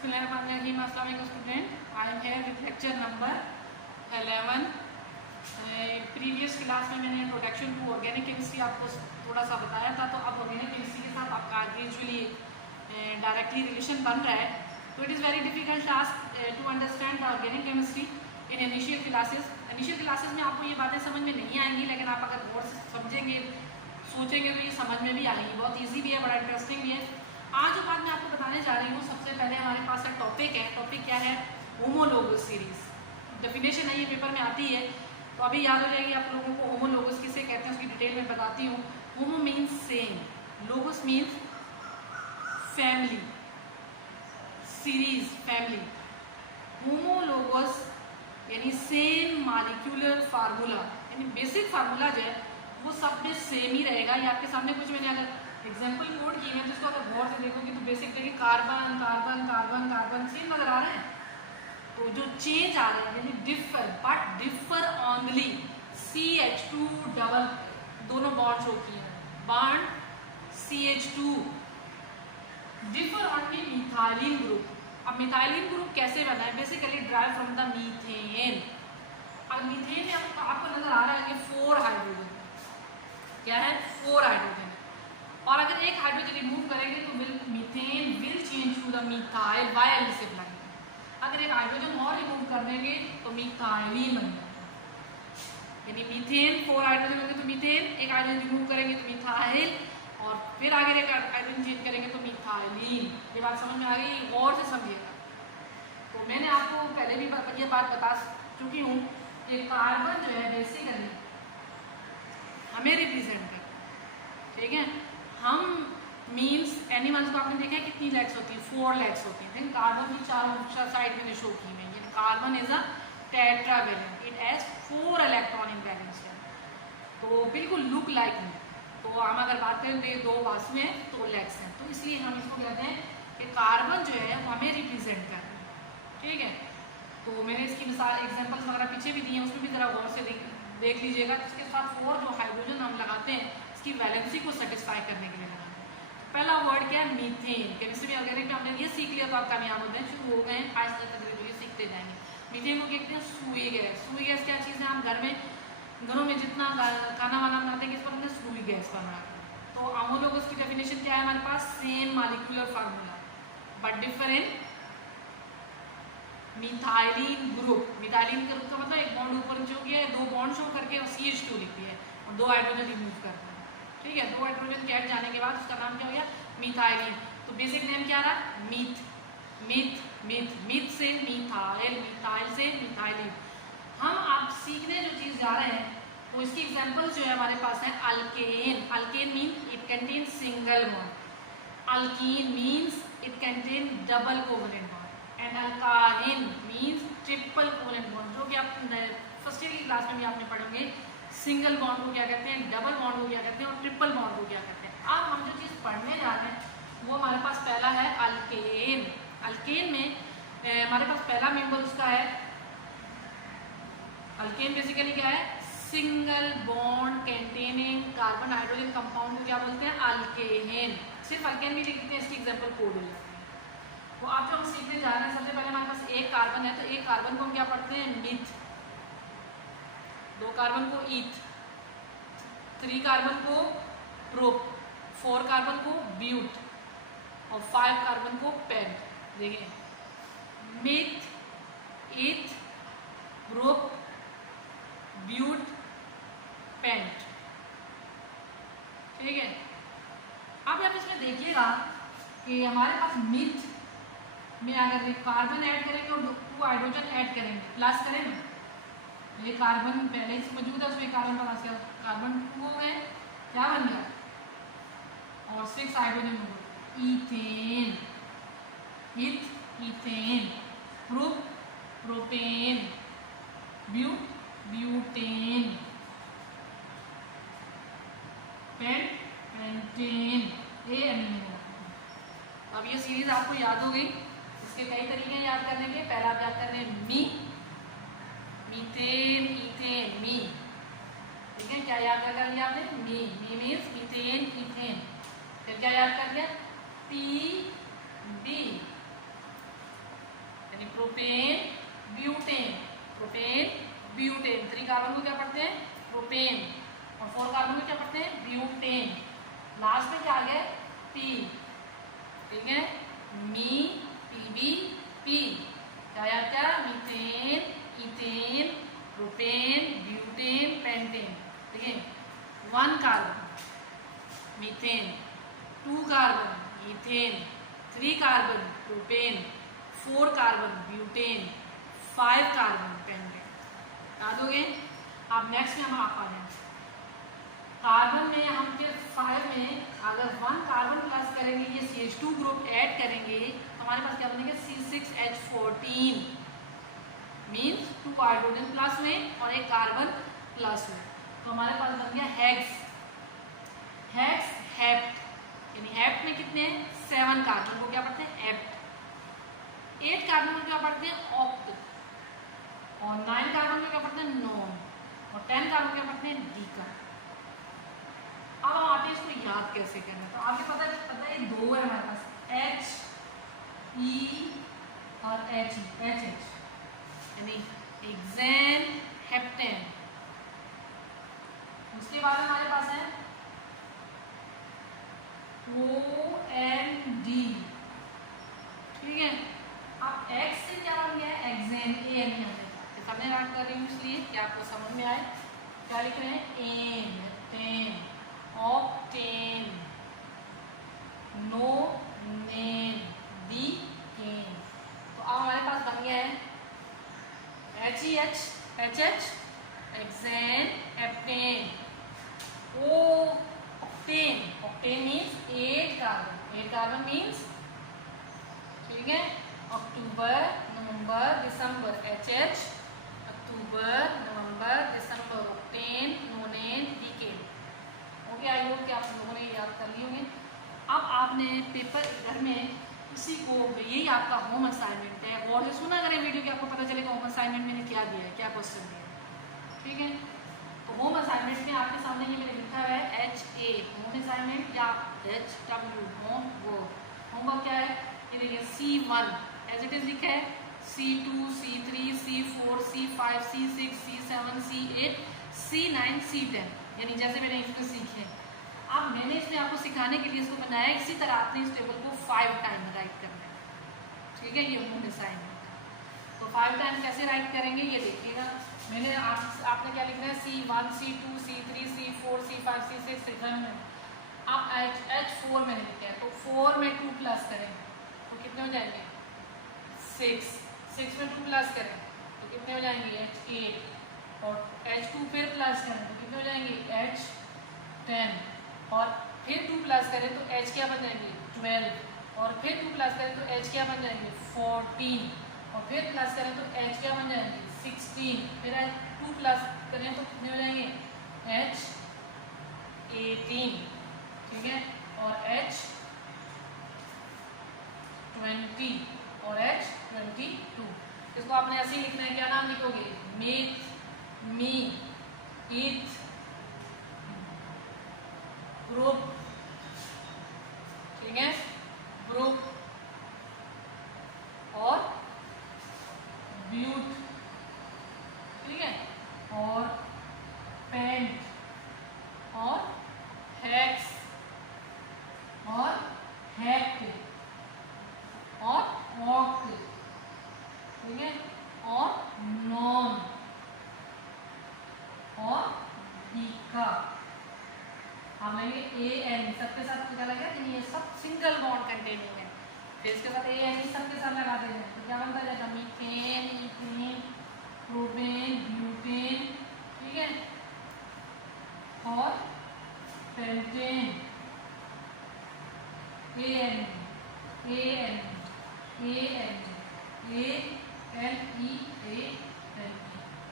बिस्मिल्लाहिर्रहमानिर्रहीम। अस्सलाम वालेकुम student, I am here with lecture number 11। Previous class में मैंने इंट्रोडक्शन टू ऑर्गेनिक केमिस्ट्री आपको थोड़ा सा बताया था, तो अब ऑर्गेनिक केमिस्ट्री के साथ आपका ग्रेजुअली डायरेक्टली रिलेशन बन रहा है। तो it is very difficult task to understand the organic chemistry in initial classes. Initial classes में आपको ये बातें समझ में नहीं आएंगी, लेकिन आप अगर गौर से समझेंगे, सोचेंगे तो ये समझ में भी आएंगी। बहुत ईजी भी है, बड़ा इंटरेस्टिंग भी है। आज जो बात मैं आपको बताने जा रही हूँ, सबसे पहले हमारे पास एक टॉपिक है। टॉपिक क्या है? Homologous series. डेफिनेशन है, ये पेपर में आती है, तो अभी याद हो जाएगी आप लोगों को। होमोलोगस किसे कहते हैं उसकी डिटेल में बताती हूँ। Homo means same, logos means family, series family. Homologous यानी सेम मॉलिक्यूलर फार्मूला, यानी बेसिक फार्मूला जो है वो सब में सेम ही रहेगा। ये आपके सामने कुछ मैंने अगर एग्जाम्पल कोड की है, जिसको अगर गौर से देखोगे तो बेसिक देखिए carbon carbon carbon carbon same नजर आ रहे हैं। तो जो चेंज आ रहे हैं यानी differ, but differ only CH2 double, दोनों बॉन्ड शो किए हैं, bond CH2 differ only methylene group. अब मिथाइलिन ग्रुप कैसे बना है? Basically drive from the methane. अब मीथेन में आपको नजर आ रहा है कि 4 हाइड्रोजन, क्या है? 4 हाइड्रोजन। और अगर एक हाइड्रोजन रिमूव करेंगे तो methane will change to the methyl by additive line. अगर एक हाइड्रोजन और रिमूव कर देंगे तो मिथाइलिन बन जाएगा। यानी मीथेन 4 हाइड्रोजन होंगे तो मीथेन, एक हाइड्रोजन रिमूव करेंगे तो मिथाइल, और फिर आगे एक हाइड्रोजन चेंज करेंगे तो मिथाइलिन। ये बात समझ में आ गई? गौर से समझिएगा। तो मैंने आपको पहले भी ये बात बता चुकी हूँ कि कार्बन जो है बेसिकली हमें रिप्रेजेंट करता है, ठीक है। हम मीन्स एनिमल्स को आपने देखा है कितनी लेग्स होती है? 4 लेग्स होती है। लेकिन कार्बन की चारों साइड में शो की हुई है। Carbon is a tetravalent, it has 4 electron in valence shell, तो बिल्कुल लुक लाइक में। तो हम अगर बात करें तो 2 वास में 2 लेग्स हैं, तो इसलिए हम इसको कहते हैं कि कार्बन जो है वो हमें रिप्रेजेंट कर रहा है, ठीक है। तो मैंने इसकी मिसाल एग्जाम्पल्स वगैरह पीछे भी दी हैं, उसमें भी जरा गौर से देख लीजिएगा। इसके साथ 4 जो हाइड्रोजन हम लगाते हैं इसकी वैलेंसी को सेटिस्फाई करने के लिए लगाते हैं। पहला वर्ड क्या है? मीथेन। केमिस्ट्री में ऑर्गेनिक में हमने ये सीख लिया तो आप कामयाब होते हैं, शुरू हो गए हैं, आहिस्ता तक ग्रेजुअली सीखते जाएंगे। मीथेन को कहते हैं सुई गैस। सुई गैस क्या चीज़ है? हम घरों में जितना खाना वाना बनाते हैं किस पर? हमने सुई गैस पर बनाते हैं। तो होमोलोगस की डेफिनेशन क्या है हमारे पास? Same molecular formula but different methylene group. Methylene group का मतलब एक बॉन्ड ऊपर नीचे हो गया है, 2 बॉन्ड शो करके और CH2 लिख दिया है और 2 हाइड्रोजन रिमूव करते हैं, ठीक है। 2 हाइड्रोजन कैट जाने के बाद उसका नाम क्या हो गया? मिथाइलिन। तो बेसिक नेम क्या रहा? मीथ। मीथ मीथ मीथ से मिथाइल, मिथाइल से मिथाइलिन। हम आप सीखने जो चीज़ जा रहे हैं तो इसकी एग्जांपल्स जो है हमारे पास है alkane. Alkane mean it contain single bond, alkyne means it contain double covalent bond, and alkyne means triple covalent bond. जो कि आप फर्स्ट ईयर की क्लास में भी आपने पढ़ेंगे, सिंगल बॉन्ड को क्या कहते हैं, डबल बॉन्ड को क्या कहते हैं, और ट्रिपल बॉन्ड को क्या कहते हैं। अब हम जो चीज़ पढ़ने जा रहे हैं वो हमारे पास पहला है अल्केन। अल्केन में हमारे पास पहला मेंबर उसका है, अल्केन बेसिकली क्या है? Single bond containing carbon hydrogen compound को क्या बोलते हैं? अल्केन। सिर्फ अल्केन भी लिखते हैं, इसकी एग्जाम्पल कोड हो जाती है। तो आप जो हम सीखने जा रहे हैं, सबसे पहले हमारे पास एक कार्बन है, तो एक कार्बन को हम क्या पढ़ते हैं? मिथ। 2 कार्बन को ईथ, 3 कार्बन को प्रोप, 4 कार्बन को ब्यूट, और 5 कार्बन को पेंट। देखिए मिथ, ईथ, प्रोप, ब्यूट, पेंट, ठीक है। अब आप इसमें देखिएगा कि हमारे पास मिथ में अगर कार्बन ऐड करेंगे और 2 हाइड्रोजन ऐड करेंगे, प्लस करेंगे, ये कार्बन पहले से मौजूद है उसमें कार्बन प्लस किया, कार्बन 2 हो गए, क्या बन गया? और 6 हाइड्रोजन हो गए, ethane. Eth, ethane, prop, propane, but, butane, pent, pentane. ये एमिनो। अब ये सीरीज आपको याद हो गई। इसके कई तरीके हैं याद करने के। पहला आप याद कर रहे हैं मी, मीथेन, ईथेन, मी, ठीक है। क्या याद कर लिया आपने? Me. Me means methane, ethane. फिर क्या याद कर लिया? टी डी, है टी, ठीक है, मी पीबी पी, क्या याद क्या, methane, ethane, propane, butane, pentane, ठीक है। 1 carbon methane, 2 carbon ethane, 3 carbon propane, 4 carbon butane, 5 carbon pentane, याद हो गए। अब नेक्स्ट में हम आ जाए कार्बन में, हम फिर 5 में अगर 1 कार्बन प्लस करेंगे, ये CH2 ग्रुप ऐड करेंगे तो हमारे पास क्या बनेगा, C6H14 मीन्स 2 हाइड्रोजन प्लस में और 1 कार्बन प्लस में, तो हमारे पास बन गया हेक्स, हेक्स हेप्ट, यानी हेप्ट में कितने हैं 7 कार्बन को क्या पढ़ते हैं एप्ट, 8 कार्बन को क्या पढ़ते हैं ऑक्ट, और 9 कार्बन को क्या पढ़ते हैं नॉन, और 10 कार्बन को क्या पढ़ते हैं डीका। अब हम आते हैं इसको याद कैसे करना, तो आपको पता है 2 है हमारे पास, H E और H H, यानी हेक्सेन हेप्टेन। उसके बाद हमारे पास है OND, ठीक है। अब X से क्या बन गया है हेक्सेन, AN यहाँ पे सामने राइट कर रही हूँ इसलिए कि आपको समझ में आए। क्या लिख रहे हैं, एन, टेन, ऑक्टेन, नोनेन, डीकेन। तो अब हमारे पास बन गया है HEH, HH, hexane, heptane, octane, octane means 8 carbon, 8 carbon means, ठीक है, October November December, HH, October November December, octane, nonane, decane. Okay, I hope कि आप लोगों ने याद कर लिए होंगे। अब आपने पेपर घर में इसी को, यही आपका होम असाइनमेंट है, और से सुना करें वीडियो कि आपको पता चलेगा होम असाइनमेंट मैंने क्या दिया है, क्या क्वेश्चन दिया है, ठीक है। तो होम असाइनमेंट में आपके सामने ये मैंने लिखा हुआ है HA होम असाइनमेंट, या HW होम वर्क। होमवर्क क्या है, ये देखिए C1 एज इट इज लिखा है, C2, C3, C4, C5, C6, C7, C8, C9, C10, यानी जैसे मैंने इसको सीखे। अब मैंने इसमें आपको सिखाने के लिए इसको बनाया, इसी तरह आपने इस टेबल को 5 टाइम राइट करना है, ठीक है। ये होम असाइनमेंट, तो 5 टाइम कैसे राइट करेंगे ये देखिएगा। मैंने आपने क्या लिखना है, C1, C2, C3, C4, C5, C6, C7। आप H4 में लिखते हैं, तो 4 में 2 प्लस करें तो कितने हो जाएंगे 6, 6 में 2 प्लस करें तो कितने हो जाएंगे H8, और H2 फिर प्लस करें तो कितने हो जाएंगे H10, और फिर 2 प्लस करें तो H क्या बन जाएंगे 12, और फिर 2 प्लस करें तो H क्या बन जाएंगे 14, और फिर प्लस करें तो H क्या बन जाएंगे 16, फिर 2 प्लस करें तो कितने हो जाएंगे H18, ठीक है, और H20 और H22। इसको आपने ऐसे ही लिखना है, क्या नाम लिखोगे, मीथ, मी, ईथ, ग्रुप, ठीक है, ग्रुप, और ब्यूट, ठीक है, और पेंट, और हेक्स, और हेक्ट, और ऑक्ट, ठीक है, और नॉन, और डीका। हम लेंगे AN, सबके साथ क्या लगा कि ये सब सिंगल बॉन्ड कंटेनिंग है, फिर इसके साथ AN सबके साथ लगा देंगे तो क्या बनता जाएगा मीथेन, इथेन, प्रोपेन, ब्यूटेन, ठीक है, और pentane, AN, AN, AN, ANE,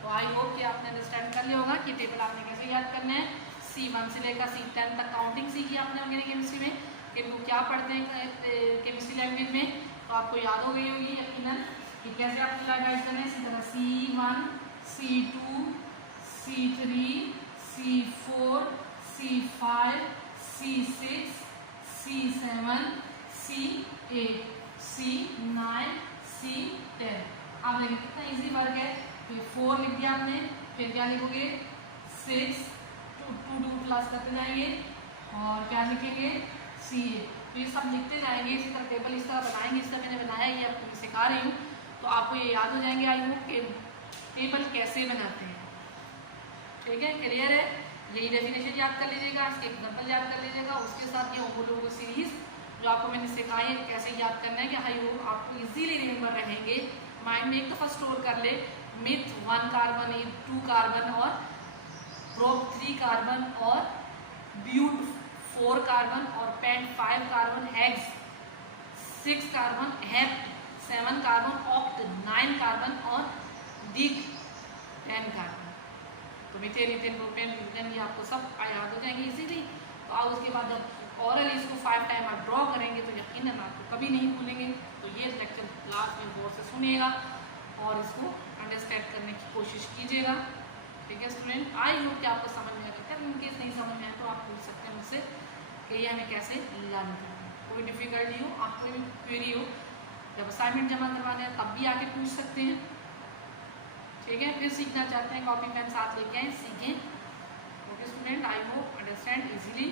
तो आई होप कि आपने अंडरस्टैंड कर लिया होगा कि टेबल आपने कैसे याद करना है। C1 से लेकर C10 तक काउंटिंग सीखी आपने ऑर्गेनिक केमिस्ट्री में कि वो क्या पढ़ते हैं केमिस्ट्री लैंग्वेज में, तो आपको याद हो गई होगी यकीनन कि कैसे आपको गाइड करना है। इसी तरह C1, C2, C3, C4, C5, C6, C7, C8, C9, C10। आप देखिए कितना इजी वर्क है। फिर 4 लिख दिया आपने, फिर क्या लिखोगे 6, 2 प्लस करते जाएंगे, और क्या लिखेंगे सी ए। तो ये सब लिखते जाएंगे, इसी तरह टेबल इस तरह बनाएंगे, इस तरह मैंने बनाया, ये आपको सिखा रही हूँ तो आपको ये याद हो जाएंगे। आई होप कि टेबल कैसे बनाते हैं, ठीक है, क्लियर है। यही डेफिनेशन याद कर लीजिएगा, इसके एग्जाम्पल याद कर लीजिएगा, उसके साथ ये होमोलोगस सीरीज जो आपको मैंने सिखाई है कैसे याद करना है कि आई होप आपको इजीली रिमेंबर रहेंगे, माइंड में एक दफ़ा स्टोर कर ले। मिथ 1 कार्बन, 2 कार्बन और प्रोप 3 कार्बन और ब्यूट 4 कार्बन और pent 5 carbon, hex 6 carbon, hept 7 carbon, oct 9 carbon और डिक 10 कार्बन। तो मीथेन, इथेन, प्रोपेन, ब्यूटेन ये आपको सब याद हो जाएंगे इजीली। तो आप उसके बाद जब ऑरल इसको 5 टाइम आप ड्रॉ करेंगे तो यकीनन आपको कभी नहीं भूलेंगे। तो ये लेक्चर क्लास में गौर से सुनिएगा और इसको अंडरस्टैंड करने की कोशिश कीजिएगा, ठीक है स्टूडेंट। आई होप कि आपको समझ में आएगा। अगर इनकेस नहीं समझ में आए तो आप पूछ सकते हैं मुझसे कि ये हमें कैसे लर्न करना है। कोई डिफिकल्टी हो, आपको कोई भी क्वेरी हो, जब असाइनमेंट जमा करवाने हैं तब भी आके पूछ सकते हैं, ठीक है। फिर सीखना चाहते हैं, कॉपी पेन साथ लेके आए, सीखें। Okay student, I hope understand easily.